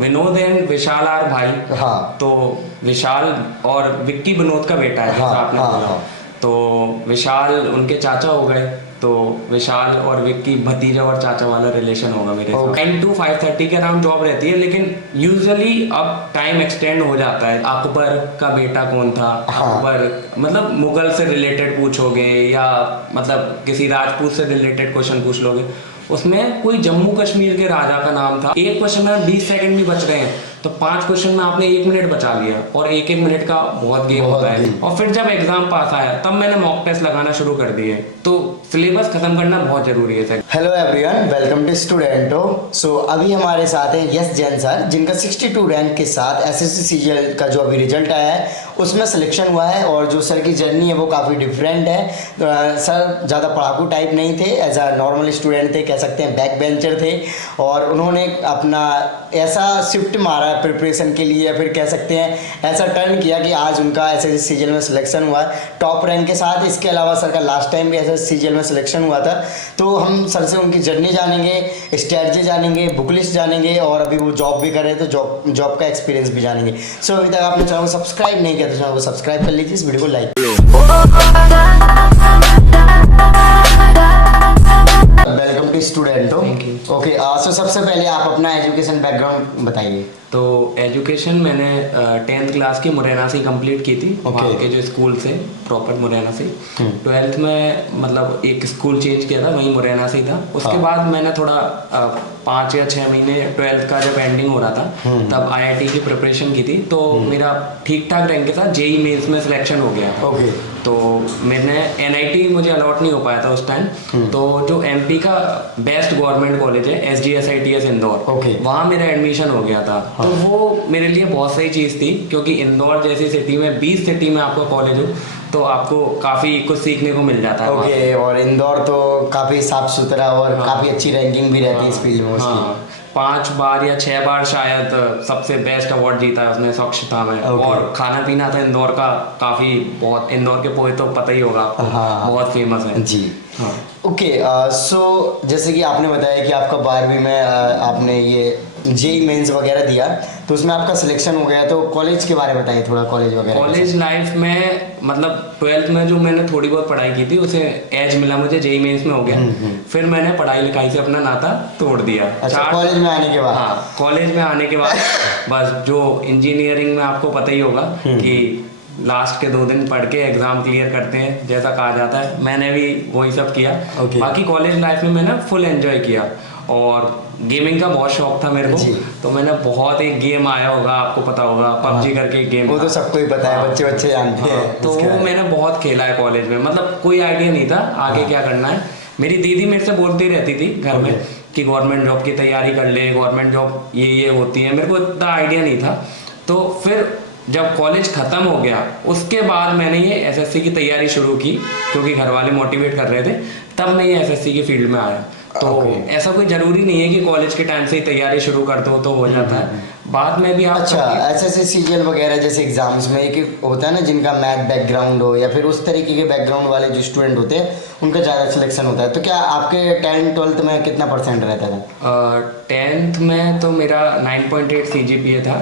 Vinod and Vishal are भाई। हाँ। तो विशाल और विक्की विनोद का बेटा है, जैसा हाँ, आपने हाँ, बोला। हाँ। तो विशाल उनके चाचा हो गए, तो विशाल और विक्की भतीजा और चाचा वाला रिलेशन होगा मेरे साथ। 9 to 5:30 के अराउंड जॉब रहती है, लेकिन यूजुअली अब टाइम एक्सटेंड हो जाता है। अकबर का बेटा कौन था, हाँ। अकबर मतलब मुगल से रिलेटेड पूछोगे या मतलब किसी राजपूत से रिलेटेड क्वेश्चन पूछ लोगे, उसमें कोई जम्मू कश्मीर के राजा का नाम था। एक क्वेश्चन में 20 सेकंड भी बच रहे हैं, तो 5 क्वेश्चन में आपने 1 मिनट बचा लिया, और 1-1 मिनट का बहुत गेम होता है। और फिर जब एग्जाम पास आया तब मैंने मॉक टेस्ट लगाना शुरू कर दिए। तो सिलेबस खत्म करना बहुत जरूरी है sir. Hello everyone, welcome to स्टूडेंटो। सो अभी हमारे साथ हैं यस जैन सर, जिनका 62 रैंक के साथ एसएससी सीजीएल का जो अभी रिजल्ट आया है उसमें सिलेक्शन हुआ है। और जो सर की जर्नी है वो काफ़ी डिफरेंट है। सर ज़्यादा पढ़ाकू टाइप नहीं थे, एज अ नॉर्मल स्टूडेंट थे, कह सकते हैं बैक बेंचर थे। और उन्होंने अपना ऐसा शिफ्ट मारा प्रिपरेशन के लिए, या फिर कह सकते हैं ऐसा टर्न किया कि आज उनका एसएससी सीजीएल में सिलेक्शन हुआ है टॉप रैंक के साथ। इसके अलावा सर का लास्ट टाइम भी एसएससी सीजीएल में सिलेक्शन हुआ था। तो हम सर से उनकी जर्नी जानेंगे, स्ट्रैटेजी जानेंगे, बुक लिस्ट जानेंगे, और अभी वो जॉब भी कर रहे हैं तो जॉब का एक्सपीरियंस भी जानेंगे। सो अभी तक आपने चैनल को सब्सक्राइब नहीं किया तो चैनल को सब्सक्राइब कर लीजिए, इस वीडियो को लाइक। वेलकम टू स्टूडेंटो। ओके, सो सबसे पहले आप अपना एजुकेशन बैकग्राउंड बताइए। तो एजुकेशन मैंने 10th क्लास की मुरैना से कंप्लीट की थी, वहाँ के जो स्कूल से प्रॉपर मुरैना से। 12th में मतलब एक स्कूल चेंज किया था, वहीं मुरैना से ही था। उसके बाद मैंने थोड़ा 5 या 6 महीने 12th का जब एंडिंग हो रहा था तब IIT की प्रिपरेशन की थी। तो मेरा ठीक ठाक रैंक के साथ जेई मेंस में सिलेक्शन हो गया था। तो मैंने NIT मुझे अलॉट नहीं हो पाया था उस टाइम। तो जो MP का बेस्ट गवर्नमेंट कॉलेज है SGSITS इंदौर, वहाँ मेरा एडमिशन हो गया था। तो वो मेरे लिए बहुत सही चीज़ थी, क्योंकि इंदौर जैसी सिटी में 20 सिटी में आपका कॉलेज हो तो आपको काफ़ी कुछ सीखने को मिल जाता है। और इंदौर तो काफ़ी साफ सुथरा और काफ़ी अच्छी रैंकिंग भी रहती है इस फील्ड में उसकी। 5 बार या 6 बार शायद सबसे बेस्ट अवार्ड जीता है उसने स्वच्छता में। और खाना पीना तो इंदौर का काफ़ी बहुत, इंदौर के पोहे तो पता ही होगा आपको, बहुत फेमस है जी। ओके, सो जैसे कि आपने बताया कि आपका 12वीं में आपने ये जेई मेंस वगैरह दिया, तो उसमें आपका सिलेक्शन हो गया। तो कॉलेज के बारे में बताइए थोड़ा, कॉलेज वगैरह। कॉलेज लाइफ में मतलब 12th में जो मैंने थोड़ी बहुत पढ़ाई की थी उसे एज मिला मुझे, जेई मेंस में हो गया। फिर मैंने पढ़ाई लिखाई से अपना नाता तोड़ दिया। अच्छा, कॉलेज में आने के बाद? हाँ, कॉलेज में आने के बाद बस जो इंजीनियरिंग में आपको पता ही होगा कि लास्ट के 2 दिन पढ़ के एग्जाम क्लियर करते हैं, जैसा कहा जाता है। मैंने भी वही सब किया। बाकी कॉलेज लाइफ में मैंने फुल एंजॉय किया, और गेमिंग का बहुत शौक था मेरे को। तो मैंने बहुत एक गेम आया होगा, आपको पता होगा, PUBG करके गेम। वो तो सबको ही पता है, बच्चे बच्चे जानते हैं। तो वो मैंने बहुत खेला है कॉलेज में। मतलब कोई आइडिया नहीं था आगे क्या करना है। मेरी दीदी मेरे से बोलती रहती थी घर में कि गवर्नमेंट जॉब की तैयारी कर ले, गवर्नमेंट जॉब ये होती है। मेरे को इतना आइडिया नहीं था। तो फिर जब कॉलेज खत्म हो गया उसके बाद मैंने ये SSC की तैयारी शुरू की, क्योंकि घर वाले मोटिवेट कर रहे थे। तब मैं ये SSC की फील्ड में आया। तो ऐसा कोई जरूरी नहीं है कि कॉलेज के टाइम से ही तैयारी शुरू कर दो तो हो जाता है, बाद में भी आप। अच्छा, एसएससी सीजीएल वगैरह जैसे एग्जाम्स में एक होता है ना, जिनका मैथ बैकग्राउंड हो या फिर उस तरीके के बैकग्राउंड वाले जो स्टूडेंट होते हैं उनका ज़्यादा सिलेक्शन होता है। तो क्या आपके 10th-12th में कितना परसेंट रहता था? 10th में तो मेरा 9.8 CGPA था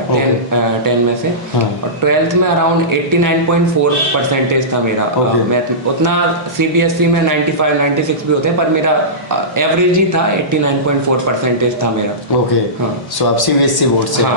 10 में से। और 12th में अराउंड 89.4 परसेंटेज था मेरा। मैथ उतना CBSE में 95 96 भी होते हैं, पर मेरा एवरेज ही था, 89.4 परसेंटेज था मेरा। सो आप CBSE बोर्ड से?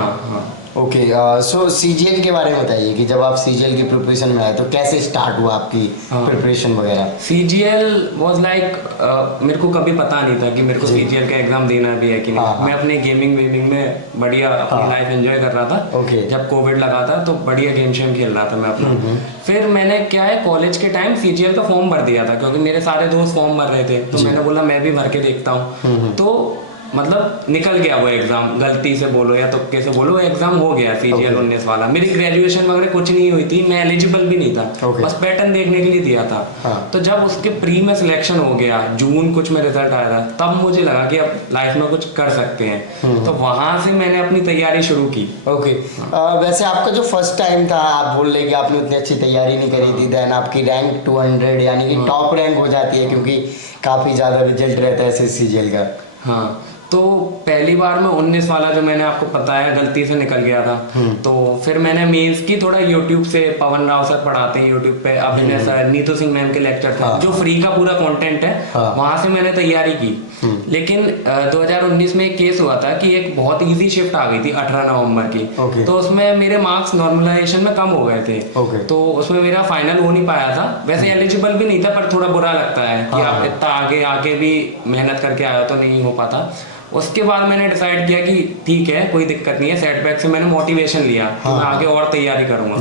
ओके, सो सीजीएल के बारे में बताइए कि जब आप सीजीएल की प्रिपरेशन में आए तो कैसे स्टार्ट हुआ आपकी प्रिपरेशन वगैरह? सीजीएल वाज लाइक, मेरे को कभी पता नहीं था कि मेरे को सीजीएल का एग्जाम देना भी है कि नहीं। मैं अपने गेमिंग में बढ़िया अपनी लाइफ एंजॉय कर रहा था। जब कोविड लगा था तो बढ़िया गेम शेम खेल रहा था मैं अपना। फिर मैंने क्या है, कॉलेज के टाइम सीजीएल का फॉर्म भर दिया था, क्योंकि मेरे सारे दोस्त फॉर्म भर रहे थे। तो मैंने बोला मैं भी भर के देखता हूँ। तो मतलब निकल गया वो एग्जाम, गलती से बोलो या तुक्के से बोलो, एग्जाम हो गया सीजीएल 19 वाला। मेरी ग्रेजुएशन वगैरह कुछ नहीं हुई थी, मैं एलिजिबल भी नहीं था, बस पैटर्न देखने के लिए दिया था। तो जब उसके प्री में सिलेक्शन हो गया, जून कुछ में रिजल्ट आया था, तब मुझे लगा कि अब लाइफ में कुछ कर सकते हैं। तो वहां से मैंने अपनी तैयारी शुरू की। वैसे आपका जो फर्स्ट टाइम था, आप बोल रहे कि आपने उतनी अच्छी तैयारी नहीं करी थी, देन आपकी रैंक 200 यानी कि टॉप रैंक हो जाती है, क्योंकि काफी ज्यादा रिजल्ट रहता है सीजीएल का। तो पहली बार में 19 वाला जो मैंने आपको बताया गलती से निकल गया था। तो फिर मैंने मेंस की थोड़ा यूट्यूब से, पवन राव सर पढ़ाते हैं यूट्यूब पे, अभिनय सर, नीतू सिंह मैम के लेक्चर थे, जो फ्री का पूरा कंटेंट है, वहां से मैंने तैयारी की। लेकिन 2019 में एक केस हुआ था कि एक बहुत इजी शिफ्ट आ गई थी 18 नवंबर की। तो उसमें मेरे मार्क्स नॉर्मलाइजेशन में कम हो गए थे। तो उसमें मेरा फाइनल हो नहीं पाया था। वैसे एलिजिबल भी नहीं था, पर थोड़ा बुरा लगता है कि आप इतना आगे आके भी मेहनत करके आए तो नहीं हो पाता। उसके बाद मैंने डिसाइड किया कि ठीक है, कोई दिक्कत नहीं है, सेटबैक से मैंने मोटिवेशन लिया कि मैं आगे और तैयारी करूंगा।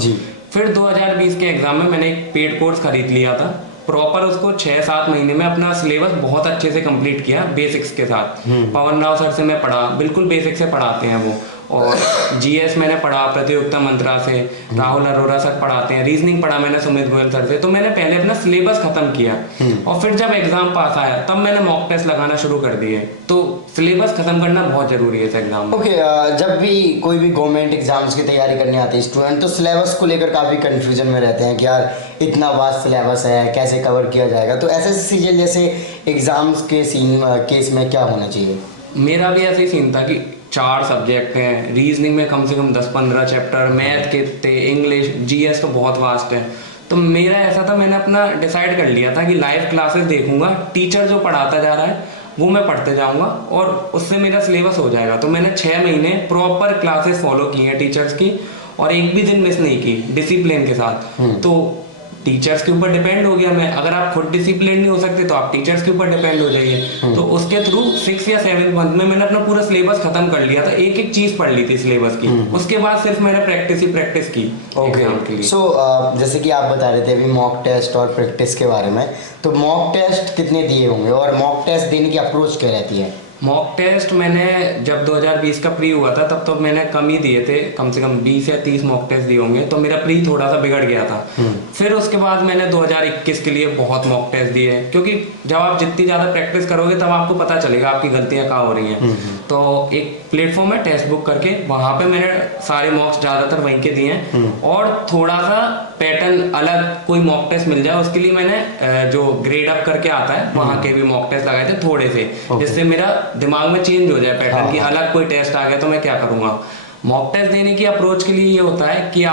फिर 2020 के एग्जाम में मैंने एक पेड कोर्स खरीद लिया था, प्रॉपर उसको 6-7 महीने में अपना सिलेबस बहुत अच्छे से कंप्लीट किया बेसिक्स के साथ। पवन राव सर से मैं पढ़ा, बिल्कुल बेसिक से पढ़ाते हैं वो, और जीएस मैंने पढ़ा प्रतियोगिता मंत्रा से, राहुल अरोरा सर पढ़ाते हैं, रीजनिंग पढ़ा मैंने सुमित गोयल सर से। तो मैंने पहले अपना सिलेबस खत्म किया, और फिर जब एग्जाम पास आया तब मैंने मॉक टेस्ट लगाना शुरू कर दिए। तो सिलेबस खत्म करना बहुत जरूरी है इस एग्जाम में। ओके, जब भी कोई भी गवर्नमेंट एग्जाम्स की तैयारी करने आते हैं स्टूडेंट, तो सिलेबस को लेकर काफ़ी कंफ्यूजन में रहते हैं कि यार इतना वास्ट सिलेबस है, कैसे कवर किया जाएगा। तो एसएससी जैसे एग्जाम्स के केस में क्या होना चाहिए? मेरा भी ऐसे ही सीन था कि 4 सब्जेक्ट हैं, रीजनिंग में कम से कम 10-15 चैप्टर, मैथ के थे, इंग्लिश, जीएस तो बहुत वास्ट है। तो मेरा ऐसा था, मैंने अपना डिसाइड कर लिया था कि लाइव क्लासेस देखूंगा, टीचर जो पढ़ाता जा रहा है वो मैं पढ़ते जाऊंगा, और उससे मेरा सिलेबस हो जाएगा। तो मैंने 6 महीने प्रॉपर क्लासेस फॉलो की हैं टीचर्स की, और एक भी दिन मिस नहीं की, डिसिप्लिन के साथ। तो टीचर्स के ऊपर डिपेंड हो गया मैं। अगर आप खुद डिसिप्लिन नहीं हो सकते तो आप टीचर्स के ऊपर डिपेंड हो जाइए। तो उसके थ्रू 6 या 7 मंथ में मैंने अपना पूरा सिलेबस खत्म कर लिया था, एक एक चीज पढ़ ली थी सिलेबस की। उसके बाद सिर्फ मैंने प्रैक्टिस ही प्रैक्टिस की एग्जाम के लिए। सो जैसे कि आप बता रहे थे अभी मॉक टेस्ट और प्रैक्टिस के बारे में, तो मॉक टेस्ट कितने दिए होंगे और मॉक टेस्ट देने की अप्रोच क्या रहती है? मॉक टेस्ट मैंने जब 2020 का प्री हुआ था तब तो मैंने कम ही दिए थे, कम से कम 20 या 30 मॉक टेस्ट दिए होंगे। तो मेरा प्री थोड़ा सा बिगड़ गया था। फिर उसके बाद मैंने 2021 के लिए बहुत मॉक टेस्ट दिए, क्योंकि जब आप जितनी ज़्यादा प्रैक्टिस करोगे तब आपको पता चलेगा आपकी गलतियाँ कहाँ हो रही हैं। तो एक प्लेटफॉर्म है टेक्स्ट बुक करके, वहाँ पे मैंने सारे मॉक्स ज़्यादातर वहीं के दिए हैं, और थोड़ा सा पैटर्न अलग कोई मॉक टेस्ट मिल जाए उसके लिए मैंने जो ग्रेड अप करके आता है वहाँ के भी मॉक टेस्ट लगाए थे थोड़े से, जिससे मेरा दिमाग में चेंज हो जाए पैटर्न कि अलग कोई टेस्ट आ गया तो मैं क्या करूँगा। मॉक टेस्ट देने की अप्रोच के लिए ये होता है कि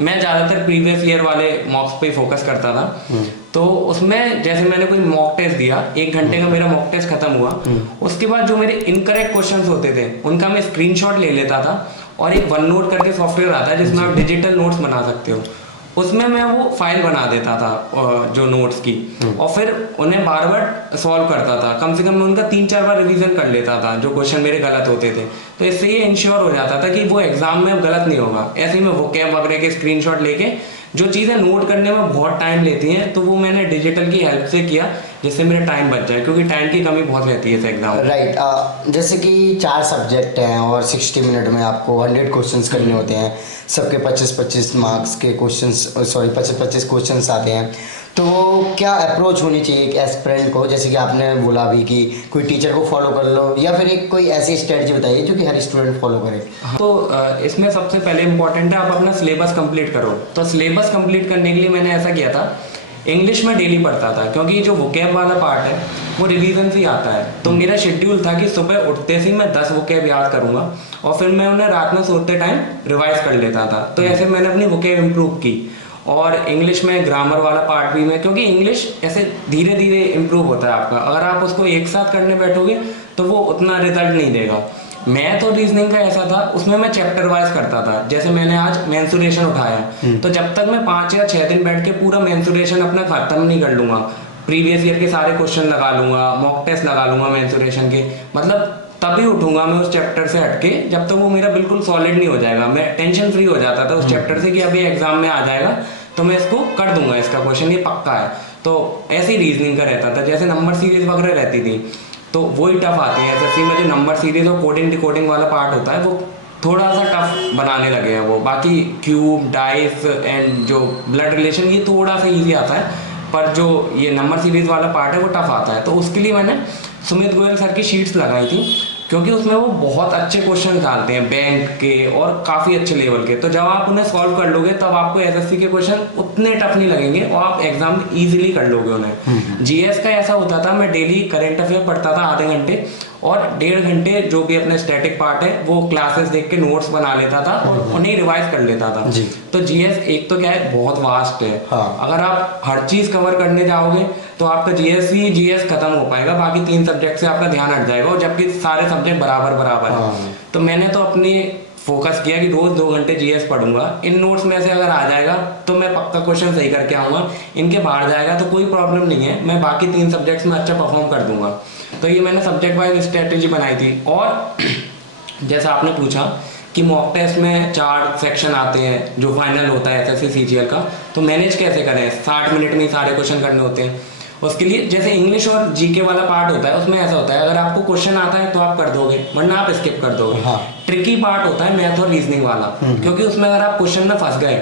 मैं ज़्यादातर प्रीवियस ईयर वाले मॉक्स पे फोकस करता था। तो उसमें जैसे मैंने कोई मॉक टेस्ट दिया, 1 घंटे का मेरा मॉक टेस्ट खत्म हुआ, उसके बाद जो मेरे इनकरेक्ट क्वेश्चंस होते थे उनका मैं स्क्रीनशॉट ले लेता था, और एक वन नोट करके सॉफ्टवेयर आता है जिसमें आप डिजिटल नोट्स बना सकते हो, उसमें मैं वो फाइल बना देता था जो नोट्स की, और फिर उन्हें बार बार सॉल्व करता था। कम से कम मैं उनका 3-4 बार रिवीजन कर लेता था जो क्वेश्चन मेरे गलत होते थे। तो इससे ये इंश्योर हो जाता था कि वो एग्जाम में गलत नहीं होगा। ऐसे ही मैं वोकैब वगैरह के स्क्रीनशॉट लेके, जो चीज़ें नोट करने में बहुत टाइम लेती हैं तो वो मैंने डिजिटल की हेल्प से किया, जिससे मेरा टाइम बच जाए, क्योंकि टाइम की कमी बहुत रहती है इस एग्जाम में। राइट, जैसे कि 4 सब्जेक्ट हैं और 60 मिनट में आपको 100 क्वेश्चंस करने होते हैं, सबके 25-25 मार्क्स के क्वेश्चंस, 25-25 क्वेश्चंस आते हैं। तो क्या अप्रोच होनी चाहिए एक एस्पिरेंट को, जैसे कि आपने बोला अभी कि कोई टीचर को फॉलो कर लो, या फिर एक कोई ऐसी स्ट्रेटजी बताइए जो कि हर स्टूडेंट फॉलो करे? तो इसमें सबसे पहले इंपॉर्टेंट है आप अपना सिलेबस कंप्लीट करो। तो सिलेबस कंप्लीट करने के लिए मैंने ऐसा किया था, इंग्लिश में डेली पढ़ता था, क्योंकि जो वोकैब वाला पार्ट है वो रिवीजन से ही आता है। तो मेरा शेड्यूल था कि सुबह उठते से मैं 10 वोकैब याद करूंगा, और फिर मैं उन्हें रात में सोते टाइम रिवाइज कर लेता था। तो ऐसे मैंने अपनी वोकैब इम्प्रूव की। और इंग्लिश में ग्रामर वाला पार्ट भी मैं, क्योंकि इंग्लिश ऐसे धीरे धीरे इम्प्रूव होता है आपका, अगर आप उसको एक साथ करने बैठोगे तो वो उतना रिजल्ट नहीं देगा। मैथ और रीजनिंग का ऐसा था, उसमें मैं चैप्टर वाइज करता था। जैसे मैंने आज मेंसुरेशन उठाया, तो जब तक मैं 5 या 6 दिन बैठ के पूरा मेंसुरेशन अपना खत्म नहीं कर लूंगा, प्रीवियस ईयर के सारे क्वेश्चन लगा लूंगा, मॉक टेस्ट लगा लूंगा मेंसुरेशन के, मतलब तभी उठूंगा मैं उस चैप्टर से हटके, जब तक वो मेरा बिल्कुल सॉलिड नहीं हो जाएगा। मैं टेंशन फ्री हो जाता था उस चैप्टर से कि अभी एग्जाम में आ जाएगा तो मैं इसको कर दूंगा, इसका क्वेश्चन ये पक्का है। तो ऐसी रीजनिंग का रहता था। जैसे नंबर सीरीज वगैरह रहती थी तो वही टफ आती है। एसएससी में जो नंबर सीरीज और कोडिंग डिकोडिंग वाला पार्ट होता है वो थोड़ा सा टफ बनाने लगे हैं वो। बाकी क्यूब, डाइस एंड जो ब्लड रिलेशन ये थोड़ा सा इजी आता है, पर जो ये नंबर सीरीज वाला पार्ट है वो टफ आता है। तो उसके लिए मैंने सुमित गोयल सर की शीट्स लगाई थी, क्योंकि उसमें वो बहुत अच्छे क्वेश्चन डालते हैं बैंक के और काफ़ी अच्छे लेवल के। तो जब आप उन्हें सॉल्व कर लोगे तब आपको एसएससी के क्वेश्चन उतने टफ नहीं लगेंगे और आप एग्जाम में इजीली कर लोगे उन्हें। जीएस का ऐसा होता था, मैं डेली करंट अफेयर पढ़ता था आधे घंटे, और 1.5 घंटे जो भी अपने स्टैटिक पार्ट है वो क्लासेस देख के नोट्स बना लेता था और उन्हें रिवाइज कर लेता था जी। तो जीएस एक तो क्या है बहुत वास्ट है। हाँ। अगर आप हर चीज कवर करने जाओगे तो आपका जीएस खत्म हो पाएगा, बाकी 3 सब्जेक्ट से आपका ध्यान हट जाएगा, और जबकि सारे सब्जेक्ट बराबर बराबर है। हाँ। तो मैंने तो अपनी फोकस किया कि रोज 2 घंटे जीएस पढ़ूंगा, इन नोट्स में से अगर आ जाएगा तो मैं पक्का क्वेश्चन सही करके आऊंगा, इनके बाहर जाएगा तो कोई प्रॉब्लम नहीं है, मैं बाकी 3 सब्जेक्ट्स में अच्छा परफॉर्म कर दूंगा। तो ये मैंने सब्जेक्ट वाइज स्ट्रेटेजी बनाई थी। और जैसा आपने पूछा कि मॉक टेस्ट में 4 सेक्शन आते हैं जो फाइनल होता है एसएससी सीजीएल का, तो मैनेज कैसे करें, 60 मिनट में ही सारे क्वेश्चन करने होते हैं। उसके लिए जैसे इंग्लिश और जीके वाला पार्ट होता है, उसमें ऐसा होता है अगर आपको क्वेश्चन आता है तो आप कर दोगे, वरना आप स्किप कर दोगे। हाँ। ट्रिकी पार्ट होता है मैथ और रीजनिंग वाला, क्योंकि उसमें अगर आप क्वेश्चन में फंस गए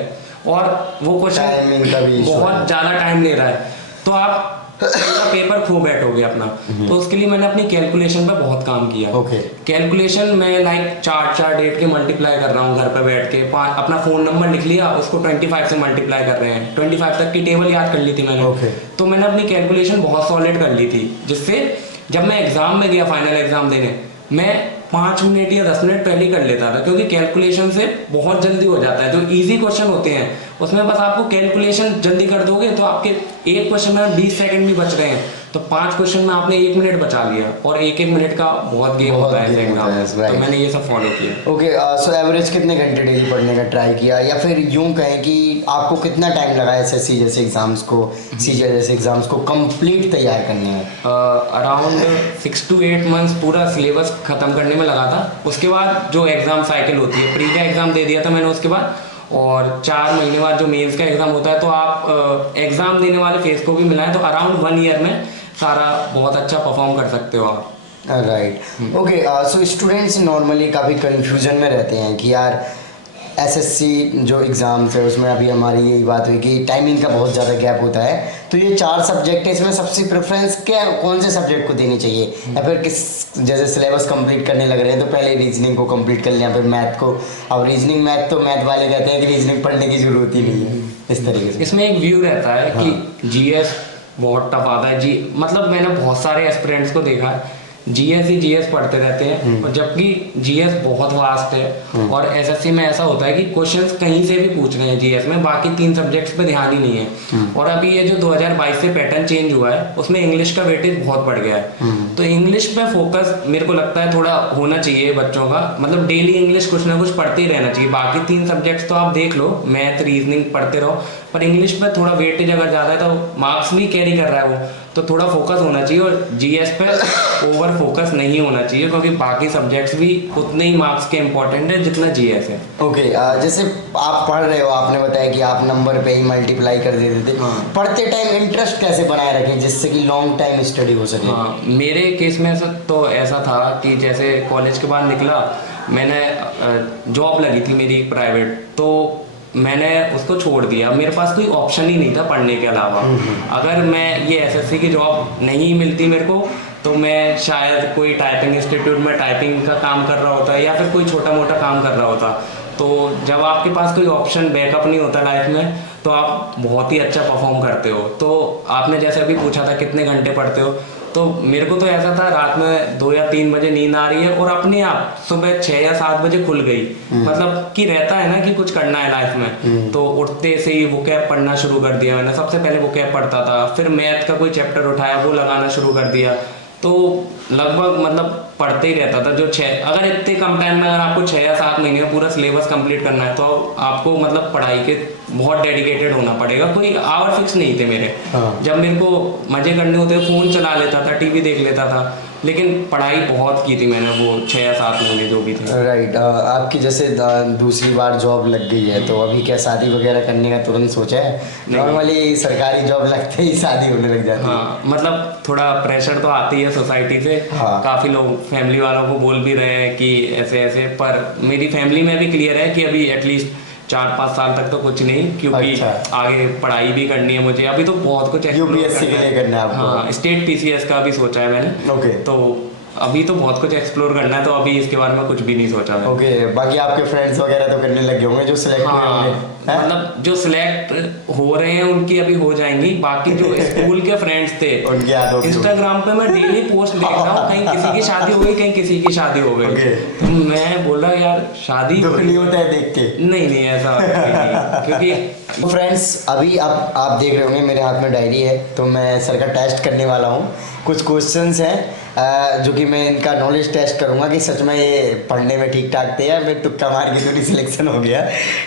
और वो क्वेश्चन बहुत ज्यादा टाइम ले रहा है तो आप पेपर खो बैठोगे अपना। तो उसके लिए मैंने अपनी कैलकुलेशन पे बहुत काम किया। कैलकुलेशन में लाइक 4 डेट के मल्टीप्लाई कर रहा हूँ घर पे बैठ के, अपना फोन नंबर लिख लिया, उसको 25 से मल्टीप्लाई कर रहे हैं, 25 तक की टेबल याद कर ली थी मैंने। तो मैंने अपनी कैलकुलेशन बहुत सॉलिड कर ली थी, जिससे जब मैं एग्जाम में गया फाइनल एग्जाम देने, मैं 5 मिनट या 10 मिनट पहले कर लेता था, क्योंकि कैलकुलेशन से बहुत जल्दी हो जाता है। जो इजी क्वेश्चन होते हैं उसमें बस आपको कैलकुलेशन जल्दी कर दोगे तो आपके एक क्वेश्चन में 20 सेकंड भी बच रहे हैं, तो 5 क्वेश्चन में आपने 1 मिनट बचा लिया, और 1-1 मिनट का बहुत गेम होता है एग्जाम में। तो मैंने ये सब फॉलो किया। ओके, सो एवरेज कितने घंटे डेली पढ़ने का ट्राई किया, या फिर यूं कहें कि आपको कितना टाइम लगा एसएससी जैसे एग्जाम्स को, सीजीएल जैसे एग्जाम्स को कंप्लीट तैयार करने में? अराउंड 6 to 8 मंथ्स पूरा सिलेबस खत्म करने में लगा था। उसके बाद जो एग्जाम साइकिल होती है, प्री का एग्जाम दे दिया था मैंने उसके बाद, और 4 महीने बाद जो मेंस का एग्जाम होता है, तो आप एग्जाम देने वाले फेज को भी मिलाएं तो अराउंड 1 ईयर में सारा बहुत अच्छा परफॉर्म कर सकते हो आप। Right. Okay, so students normally काफ़ी कंफ्यूजन में रहते हैं कि यार एसएससी जो एग्ज़ाम्स है उसमें अभी हमारी यही बात हुई कि टाइमिंग का बहुत ज़्यादा गैप होता है, तो ये 4 सब्जेक्ट है, इसमें सबसे प्रेफरेंस क्या कौन से सब्जेक्ट को देनी चाहिए, या फिर किस जैसे सिलेबस कंप्लीट करने लग रहे हैं तो पहले रीजनिंग को कंप्लीट कर लिया फिर मैथ को। अब रीजनिंग मैथ तो मैथ वाले कहते हैं कि रीजनिंग पढ़ने की जरूरत ही नहीं है, इस तरीके से। इसमें एक व्यू रहता है कि जीएस बहुत टफ आता है, मतलब मैंने बहुत सारे एस्पिरेंट्स को देखा है जीएस पढ़ते रहते हैं, और जबकि जीएस बहुत वास्ट है, और एसएससी में ऐसा होता है कि क्वेश्चंस कहीं से भी पूछ रहे हैं जीएस में, बाकी 3 सब्जेक्ट्स पे ध्यान ही नहीं है। और अभी ये जो 2022 से पैटर्न चेंज हुआ है उसमें इंग्लिश का वेटेज बहुत बढ़ गया है, तो इंग्लिश पे फोकस मेरे को लगता है थोड़ा होना चाहिए बच्चों का, मतलब डेली इंग्लिश कुछ ना कुछ पढ़ते ही रहना चाहिए। बाकी 3 सब्जेक्ट्स तो आप देख लो, मैथ रीजनिंग पढ़ते रहो, पर इंग्लिश पे थोड़ा वेटेज अगर ज़्यादा है तो मार्क्स भी कैरी कर रहा है वो, तो थोड़ा फोकस होना चाहिए, और जीएस पे ओवर फोकस नहीं होना चाहिए, क्योंकि बाकी सब्जेक्ट्स भी उतने ही मार्क्स के इंपॉर्टेंट है जितना जीएस है। ओके, जैसे आप पढ़ रहे हो, आपने बताया कि आप नंबर पे ही मल्टीप्लाई कर देते थे। पढ़ते टाइम इंटरेस्ट कैसे बनाए रखें जिससे कि लॉन्ग टाइम स्टडी हो सके? हाँ, मेरे केस में तो ऐसा था कि जैसे कॉलेज के बाद निकला, मैंने जॉब लगी थी मेरी प्राइवेट, तो मैंने उसको छोड़ दिया, मेरे पास कोई ऑप्शन ही नहीं था पढ़ने के अलावा। अगर मैं ये एसएससी की जॉब नहीं मिलती मेरे को, तो मैं शायद कोई टाइपिंग इंस्टीट्यूट में टाइपिंग का काम कर रहा होता, या फिर कोई छोटा मोटा काम कर रहा होता। तो जब आपके पास कोई ऑप्शन बैकअप नहीं होता लाइफ में, तो आप बहुत ही अच्छा परफॉर्म करते हो। तो आपने जैसे अभी पूछा था कितने घंटे पढ़ते हो, तो मेरे को तो ऐसा था रात में 2 या 3 बजे नींद आ रही है और अपने आप सुबह 6 या 7 बजे खुल गई, मतलब कि रहता है ना कि कुछ करना है लाइफ में, तो उठते से ही वोकैब पढ़ना शुरू कर दिया मैंने। सबसे पहले वोकैब पढ़ता था, फिर मैथ का कोई चैप्टर उठाया वो लगाना शुरू कर दिया, तो लगभग मतलब पढ़ते ही रहता था। अगर इतने कम टाइम में अगर आपको 6 या 7 महीने में पूरा सिलेबस कंप्लीट करना है, तो आपको मतलब पढ़ाई के बहुत डेडिकेटेड होना पड़ेगा। कोई आवर फिक्स नहीं थे मेरे। जब मेरे को मजे करने होते फोन चला लेता था, टीवी देख लेता था, लेकिन पढ़ाई बहुत की थी मैंने वो 6 या 7 महीने जो भी थे। राइट। आपकी जैसे दूसरी बार जॉब लग गई है, तो अभी क्या शादी वगैरह करने का तुरंत सोचा है? नॉर्मली सरकारी जॉब लगते ही शादी होने लग जाती है। हाँ, मतलब थोड़ा प्रेशर तो आती है सोसाइटी से। काफ़ी लोग फैमिली वालों को बोल भी रहे हैं कि ऐसे ऐसे, पर मेरी फैमिली में भी क्लियर है कि अभी एटलीस्ट 4-5 साल तक तो कुछ नहीं, क्योंकि आगे पढ़ाई भी करनी है मुझे। अभी तो बहुत कुछ यूपीएससी के लिए करना है आपको? हाँ, स्टेट पीसीएस का भी सोचा है मैंने। ओके। तो अभी तो बहुत कुछ एक्सप्लोर करना है, तो अभी इसके बारे में कुछ भी नहीं सोचा मैंने। ओके, बाकी आपके फ्रेंड्स वगैरह तो करने लगे होंगे जो सिलेक्ट हुए होंगे। मतलब जो सिलेक्ट हो रहे हैं उनकी अभी हो जाएंगी, बाकी जो स्कूल के फ्रेंड्स थे उनकी इंस्टाग्राम पे मैं डेली पोस्ट देखता हूँ, कहीं किसी की शादी हो गई, कहीं किसी की शादी हो गई। तो मैं बोला यार शादी दुख नहीं होता है देख के? नहीं ऐसा नहीं, क्योंकि फ्रेंड्स अभी आप देख रहे होंगे मेरे हाथ में डायरी है, तो मैं सर का टेस्ट करने वाला हूँ। कुछ क्वेश्चंस हैं जो कि मैं इनका नॉलेज टेस्ट करूंगा कि सच में ये पढ़ने में ठीक ठाक थे या फिर तुक्का मार के थोड़ी सिलेक्शन हो गया।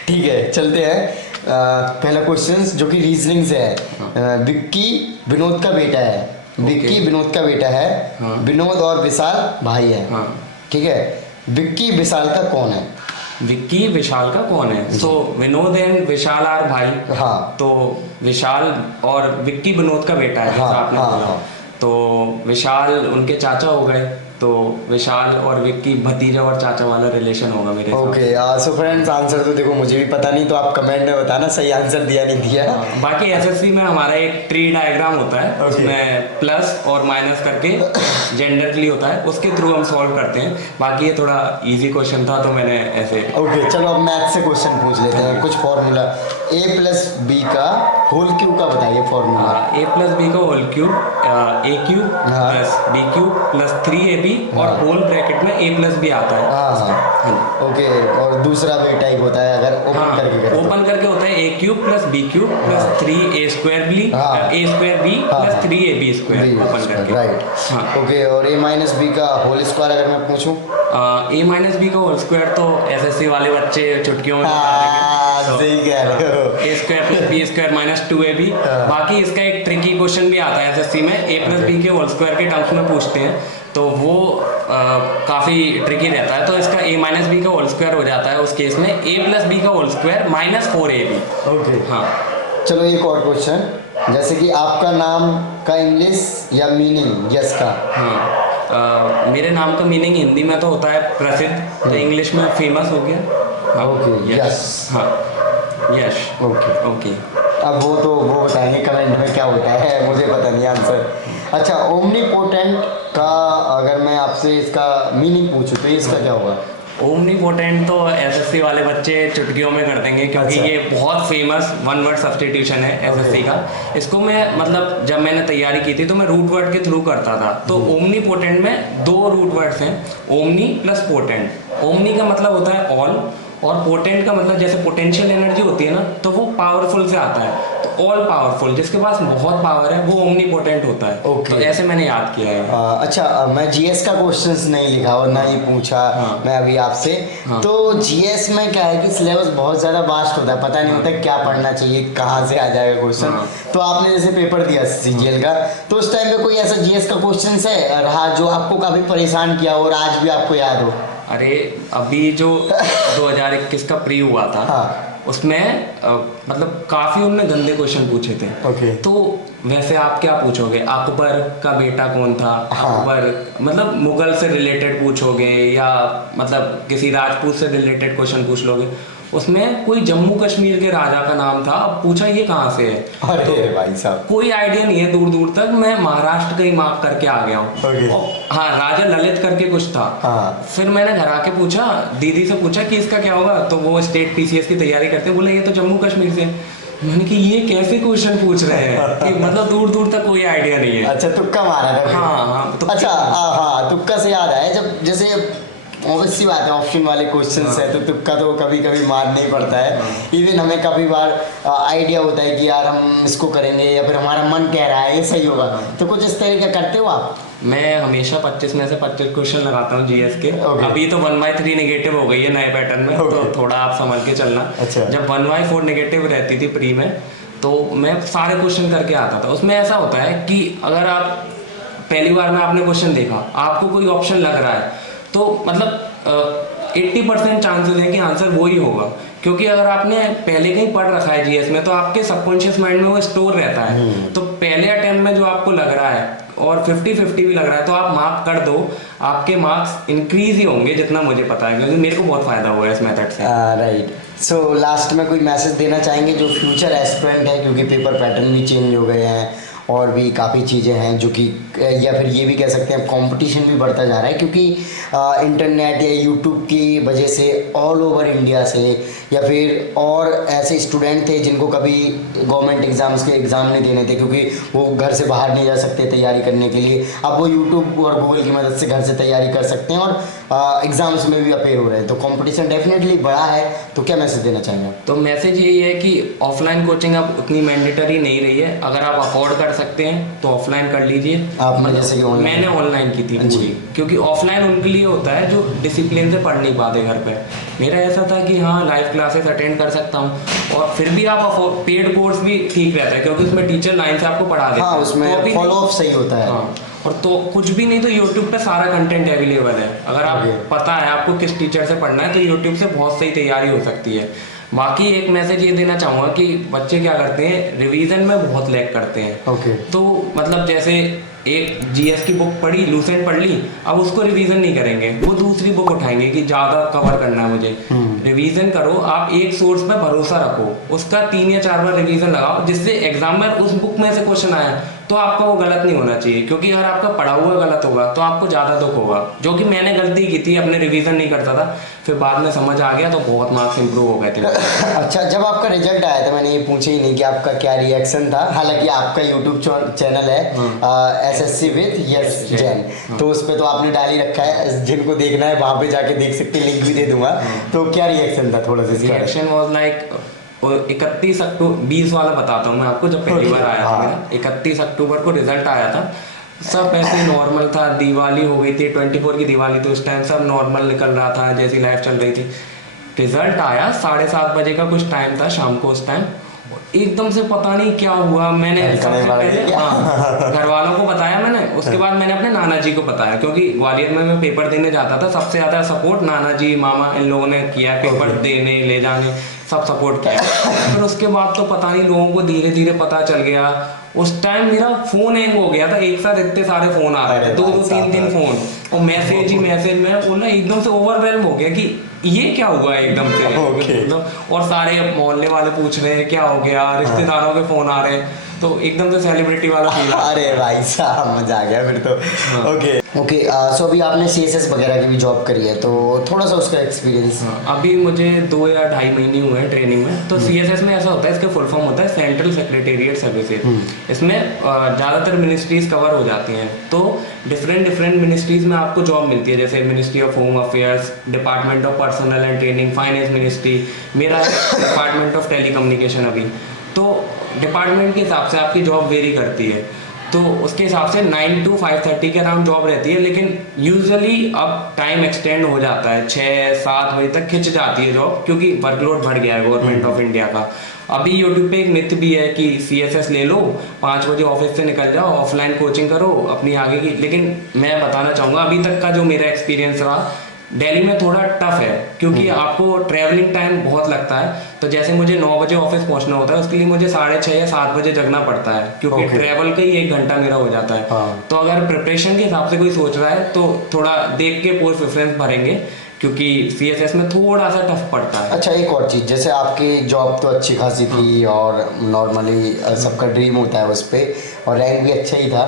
ठीक है, चलते हैं। पहला क्वेश्चन जो कि रीजनिंग से है। विक्की विनोद का बेटा है। विक्की विनोद का बेटा है। विनोद और विशाल भाई है। ठीक है, विक्की विशाल का कौन है? विक्की विशाल का कौन है? सो विनोद एंड विशाल आर भाई। हाँ, तो विशाल और विक्की विनोद का बेटा है, जैसा आपने बोला। तो विशाल उनके चाचा हो गए, तो विशाल और विक्की भतीजा और चाचा वाला रिलेशन होगा मेरे साथ। ओके, सो फ्रेंड्स आंसर तो देखो मुझे भी पता नहीं, तो आप कमेंट में बताना सही आंसर दिया नहीं दिया। बाकी एसएससी में हमारा एक ट्री डायग्राम होता है, उसमें प्लस और माइनस करके जेंडर के लिए होता है, उसके थ्रू हम सॉल्व करते हैं। बाकी ये थोड़ा इजी क्वेश्चन था तो मैंने ऐसे। ओके, चलो अब मैथ से क्वेश्चन पूछ लेते हैं। कुछ फॉर्मूला a प्लस बी का होल क्यूब का बताइए फॉर्मूला। a प्लस बी का whole cube a cube plus B cube plus 3ab और होल ब्रैकेट में a प्लस बी आता है। हाँ, ओके, और दूसरा भी टाइप होता है अगर ओपन करके ओपन करके होता है a cube plus b cube plus 3a square b plus 3ab square open करके। राइट, ओके, और a माइनस बी का होल स्क्वायर अगर मैं पूछूं? a माइनस बी का होल स्क्वायर तो एसएससी वाले बच्चे चुटकियों में सही कह रहे हो। a square plus b square minus 2ab। बाकी इसका एक ट्रिकी क्वेश्चन भी आता है एसएससी में, a प्लस b के होल स्क्वायर के टर्म्स में पूछते हैं, तो वो काफ़ी ट्रिकी रहता है। तो इसका a माइनस बी का होल स्क्वायर हो जाता है उस केस में a प्लस बी का whole square minus 4ab। Okay, हाँ, चलो एक और क्वेश्चन, जैसे कि आपका नाम का इंग्लिश या मीनिंग यस का? हाँ, मेरे नाम का मीनिंग हिंदी में तो होता है प्रसिद्ध, तो इंग्लिश में फेमस हो गया। Okay, yes. हाँ, यस। ओके। अब वो बताएंगे कमेंट में क्या होता है, मुझे पता नहीं आंसर। अच्छा, ओमनीपोटेंट का अगर मैं आपसे इसका मीनिंग पूछूं तो इसका क्या होगा? ओमनीपोटेंट तो एसएससी वाले बच्चे चुटकियों में कर देंगे, क्योंकि अच्छा। ये बहुत फेमस वन वर्ड सब्स्टिट्यूशन है एसएससी का। इसको मैं मतलब जब मैंने तैयारी की थी तो मैं रूट वर्ड के थ्रू करता था। तो ओमनीपोटेंट में दो रूट वर्ड्स हैं, ओमनी प्लस पोटेंट। ओमनी का मतलब होता है ऑल, और पोटेंट का मतलब जैसे पोटेंशियल एनर्जी होती है ना, तो वो पावरफुल से आता है। तो ऑल पावरफुल, जिसके पास बहुत पावर है वो ओमनीपोटेंट होता है। तो ऐसे मैंने याद किया है। अच्छा, मैं जीएस का क्वेश्चंस नहीं लिखा और ना ही पूछा मैं अभी आपसे। तो जीएस में क्या है कि सिलेबस बहुत ज़्यादा वास्ट होता है, पता नहीं होता क्या पढ़ना चाहिए, कहाँ से आ जाएगा क्वेश्चन। तो आपने जैसे पेपर दिया सीजीएल का, तो उस टाइम पे कोई ऐसा जीएस का क्वेश्चन है रहा जो आपको काफ़ी परेशान किया और आज भी आपको याद हो? अरे अभी जो 2021 का प्री हुआ था, उसमें मतलब काफी उनने गंदे क्वेश्चन पूछे थे। तो वैसे आप क्या पूछोगे, अकबर का बेटा कौन था? अकबर मतलब मुगल से रिलेटेड पूछोगे या मतलब किसी राजपूत से रिलेटेड क्वेश्चन पूछ लोगे। उसमें कोई जम्मू कश्मीर के राजा का नाम था, अब पूछा ये कहाँ से है? अरे तो भाई साहब, कोई आइडिया नहीं है दूर दूर तक। मैं महाराष्ट्र का ही मार्क करके आ गया हूँ। हाँ, राजा ललित करके कुछ था। फिर मैंने घर आके पूछा, दीदी से पूछा कि इसका क्या होगा, तो वो स्टेट पीसीएस की तैयारी करते, बोले ये तो जम्मू कश्मीर से। मैंने कि ये कैसे क्वेश्चन पूछ रहे हैं कि मतलब दूर दूर तक कोई आइडिया नहीं है। अच्छा, तुक्का मारा था? हाँ, अच्छा, हाँ, तुक्का से याद आया, जब जैसे ऑब्वियस सी बात है ऑप्शन वाले क्वेश्चंस है तो तुक्का तो कभी कभी मारना ही पड़ता है। इवन हमें कभी बार आइडिया होता है कि यार हम इसको करेंगे या फिर हमारा मन कह रहा है ये सही होगा, तो कुछ इस तरीके करते हो आप? मैं हमेशा 25 में से 25 क्वेश्चन लगाता हूँ जीएस के। अभी तो 1/3 नेगेटिव हो गई है नए पैटर्न में, तो थोड़ा आप संभल के चलना। जब 1/4 नेगेटिव रहती थी प्री में, तो मैं सारे क्वेश्चन करके आता था। उसमें ऐसा होता है कि अगर आप पहली बार में आपने क्वेश्चन देखा, आपको कोई ऑप्शन लग रहा है, तो मतलब 80% चांसेस है कि आंसर वो ही होगा, क्योंकि अगर आपने पहले कहीं पढ़ रखा है जीएस में तो आपके सबकॉन्शियस माइंड में वो स्टोर रहता है। तो पहले अटेम्प्ट में जो आपको लग रहा है और 50-50 भी लग रहा है, तो आप मार्क कर दो, आपके मार्क्स इंक्रीज ही होंगे, जितना मुझे पता है, क्योंकि मेरे को बहुत फायदा हुआ है इस मेथड से। राइट। सो लास्ट में कोई मैसेज देना चाहेंगे जो फ्यूचर एस्पिरेंट है, क्योंकि पेपर पैटर्न भी चेंज हो गए हैं और भी काफ़ी चीज़ें हैं जो कि, या फिर ये भी कह सकते हैं कंपटीशन भी बढ़ता जा रहा है, क्योंकि इंटरनेट या यूट्यूब की वजह से ऑल ओवर इंडिया से, या फिर और ऐसे स्टूडेंट थे जिनको कभी गवर्नमेंट एग्ज़ाम्स के एग्ज़ाम नहीं देने थे क्योंकि वो घर से बाहर नहीं जा सकते तैयारी करने के लिए, अब वो यूट्यूब और गूगल की मदद से घर से तैयारी कर सकते हैं और एग्ज़ाम्स में भी अपेयर हो रहे हैं। तो कंपटीशन डेफिनेटली बड़ा है। तो क्या मैसेज देना चाहेंगे? तो मैसेज यही है कि ऑफलाइन कोचिंग अब उतनी मैंडेटरी नहीं रही है, अगर आप अफोर्ड कर सकते हैं तो ऑफलाइन कर लीजिए। आपने जैसे कि मैंने ऑनलाइन की थी पूरी, क्योंकि ऑफलाइन उनके लिए होता है जो डिसिप्लिन से पढ़ नहीं पाते घर पे। मेरा ऐसा था कि हाँ लाइव क्लासेस अटेंड कर सकता हूँ, और फिर भी आप पेड कोर्स भी ठीक रहता है क्योंकि उसमें टीचर लाइन से आपको पढ़ा देते हैं। हाँ, उसमें फॉलो अप सही होता है। हाँ, और तो कुछ भी नहीं तो यूट्यूब पे सारा कंटेंट अवेलेबल है। अगर आप पता है आपको किस टीचर से पढ़ना है तो यूट्यूब से बहुत सही तैयारी हो सकती है। बाकी एक मैसेज ये देना चाहूँगा कि बच्चे क्या करते हैं, रिवीजन में बहुत लैग करते हैं। तो मतलब जैसे एक जीएस की बुक पढ़ी, लूसेंट पढ़ ली, अब उसको रिवीजन नहीं करेंगे, वो दूसरी बुक उठाएंगे कि ज़्यादा कवर करना है मुझे। रिवीजन करो, आप एक सोर्स पर भरोसा रखो, उसका 3 या 4 बार रिवीजन लगाओ, जिससे एग्जाम में उस बुक में से क्वेश्चन आया तो आपका वो गलत नहीं होना चाहिए, क्योंकि अगर आपका पढ़ा हुआ गलत होगा तो आपको ज़्यादा दुख होगा, जो कि मैंने गलती की थी, अपने रिवीजन नहीं करता था, फिर बाद में समझ आ गया तो बहुत मार्क्स इंप्रूव हो गए थे। अच्छा, जब आपका रिजल्ट आया था मैंने ये पूछा ही नहीं कि आपका क्या रिएक्शन था, हालांकि आपका यूट्यूब चैनल है SSC विद यस जैन, तो उस पर तो आपने डाल ही रखा है, जिनको देखना है वहाँ पे जाके देख सकते हैं, लिंक भी दे दूंगा। तो क्या रिएक्शन था, थोड़ा सा रिएक्शन वाज लाइक 31 अक्टूबर 20 वाला बताता हूँ मैं आपको, जब पहली बार आया था मेरा 31 अक्टूबर को रिजल्ट आया था। सब ऐसे नॉर्मल था, दिवाली हो गई थी, 24 की दिवाली, तो उस टाइम सब नॉर्मल निकल रहा था, जैसी लाइफ चल रही थी। रिजल्ट आया 7:30 बजे का कुछ टाइम था शाम को, उस टाइम एकदम से पता नहीं क्या हुआ। मैंने सबसे पहले घर वालों को बताया मैंने, उसके बाद मैंने अपने नाना जी को बताया, क्योंकि ग्वालियर में मैं पेपर देने जाता था, सबसे ज़्यादा सपोर्ट नाना जी मामा इन लोगों ने किया, पेपर देने ले जाने सब सपोर्ट किया। फिर उसके बाद तो पता नहीं लोगों को धीरे धीरे पता चल गया। उस टाइम मेरा फोन हैंग हो गया था, एक साथ इतने सारे फोन आ रहे थे, 2-2 3-3 फोन, और मैसेज ही मैसेज में बोला, एकदम से ओवरवेल्म हो गया कि ये क्या हुआ एकदम से। और सारे मोहल्ले वाले पूछ रहे हैं क्या हो गया, रिश्तेदारों के फोन आ रहे हैं, तो एकदम से सेलिब्रिटी वाला फील। अरे भाई साहब, मजा आ गया फिर तो। ओके, सो अभी आपने CSS वगैरह की भी जॉब करी है, तो थोड़ा सा उसका एक्सपीरियंस। अभी मुझे 2 या 2.5 महीने हुए हैं ट्रेनिंग में। तो CSS में ऐसा होता है, इसका फुल फॉर्म होता है सेंट्रल सेक्रेटेरिएट सर्विसेज। इसमें ज़्यादातर मिनिस्ट्रीज कवर हो जाती हैं, तो डिफरेंट मिनिस्ट्रीज में आपको जॉब मिलती है, जैसे ministry of home affairs, department of personal and training, finance ministry, मेरा डिपार्टमेंट ऑफ टेलीकम्युनिकेशन। अभी तो डिपार्टमेंट के हिसाब से आपकी जॉब वेरी करती है, तो उसके हिसाब से 9 to 5:30 के अराउंड जॉब रहती है, लेकिन यूजुअली अब टाइम एक्सटेंड हो जाता है, 6-7 बजे तक खिंच जाती है जॉब, क्योंकि वर्कलोड बढ़ गया है गवर्नमेंट ऑफ इंडिया का। अभी यूट्यूब पे एक मिथ भी है कि CSS ले लो, 5 बजे ऑफिस से निकल जाओ, ऑफलाइन कोचिंग करो अपनी आगे की। लेकिन मैं बताना चाहूँगा अभी तक का जो मेरा एक्सपीरियंस रहा, दिल्ली में थोड़ा टफ है, क्योंकि आपको ट्रैवलिंग टाइम बहुत लगता है। तो जैसे मुझे 9 बजे ऑफिस पहुंचना होता है, उसके लिए मुझे 6:30 या 7 बजे जगना पड़ता है, क्योंकि ट्रैवल का ही 1 घंटा मेरा हो जाता है। तो अगर प्रिपरेशन के हिसाब से कोई सोच रहा है तो थोड़ा देख के पोस्ट प्रेफरेंस भरेंगे, क्योंकि CSS में थोड़ा सा टफ पड़ता है। अच्छा, एक और चीज़, जैसे आपकी जॉब तो अच्छी खासी थी और नॉर्मली सबका ड्रीम होता है उस पर, और रैंक भी अच्छा ही था,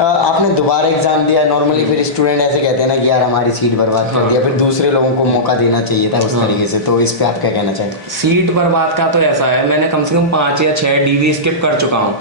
आपने दोबारा एग्जाम दिया। नॉर्मली फिर स्टूडेंट ऐसे कहते हैं ना कि यार हमारी सीट बर्बाद कर दिया, फिर दूसरे लोगों को मौका देना चाहिए था उस तरीके से, तो इस पर आप क्या कहना चाहेंगे? सीट बर्बाद का तो ऐसा है, मैंने कम से कम 5 या 6 DV स्किप कर चुका हूँ।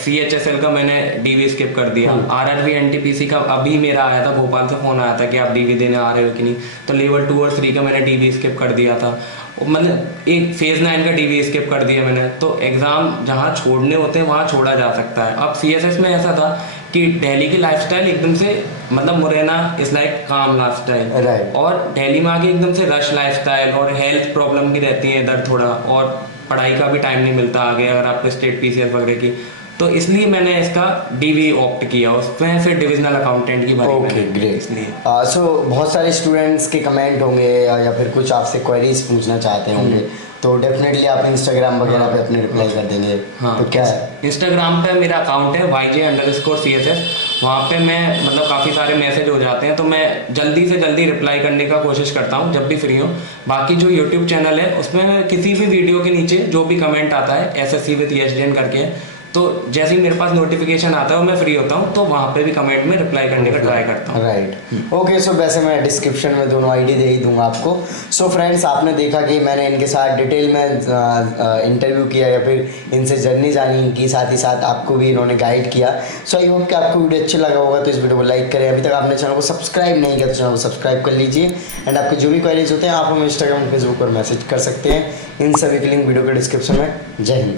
CHSL का मैंने DV स्किप कर दिया, RRB NTPC का अभी मेरा आया था, भोपाल से फोन आया था कि आप DV देने आ रहे हो कि नहीं, तो लेवल 2 और 3 का मैंने DV स्किप कर दिया था, मतलब एक फेज 9 का DV स्किप कर दिया मैंने। तो एग्जाम जहाँ छोड़ने होते हैं वहाँ छोड़ा जा सकता है। अब CSS में ऐसा था कि दिल्ली की लाइफस्टाइल एकदम से, मतलब मुरैना इज लाइक काम लाइफस्टाइल, और दिल्ली में आके एकदम से रश लाइफस्टाइल, और हेल्थ प्रॉब्लम भी रहती है इधर थोड़ा, और पढ़ाई का भी टाइम नहीं मिलता आगे अगर आपको स्टेट PCS वगैरह की। तो इसलिए मैंने इसका DV ऑप्ट किया, उसमें फिर डिविजनल अकाउंटेंट की भरी। Okay, great. इसलिए सो बहुत सारे स्टूडेंट्स के कमेंट होंगे या फिर कुछ आपसे क्वेरीज पूछना चाहते होंगे, तो डेफिनेटली आप इंस्टाग्राम वगैरह पे अपने रिप्लाई कर देंगे। तो क्या है, इंस्टाग्राम पे मेरा अकाउंट है YJ_CSS, वहाँ पे मैं मतलब काफ़ी सारे मैसेज हो जाते हैं, तो मैं जल्दी से जल्दी रिप्लाई करने का कोशिश करता हूँ जब भी फ्री हो। बाकी जो यूट्यूब चैनल है उसमें किसी भी वीडियो के नीचे जो भी कमेंट आता है SSC विद YesJain करके, तो तो जैसे ही मेरे पास नोटिफिकेशन आता है और मैं फ्री होता हूँ तो वहाँ पे भी कमेंट में रिप्लाई करने का ट्राई करता हूँ। Right, okay. सो वैसे मैं डिस्क्रिप्शन में दोनों आईडी दे ही दूंगा आपको। सो फ्रेंड्स, आपने देखा कि मैंने इनके साथ डिटेल में इंटरव्यू किया या फिर इनसे जर्नी जानी इनकी, साथ ही साथ आपको भी इन्होंने गाइड किया। सो आई होप कि आपको वीडियो अच्छा लगा होगा, तो इस वीडियो को लाइक करें। अभी तक आपने चैनल को सब्सक्राइब नहीं किया तो चैनल को सब्सक्राइब कर लीजिए। एंड आपके जो भी क्वेरीज होते हैं आप हमें इंस्टाग्राम फेसबुक पर मैसेज कर सकते हैं। इन सभी की लिंक वीडियो के डिस्क्रिप्शन में। जय हिंद।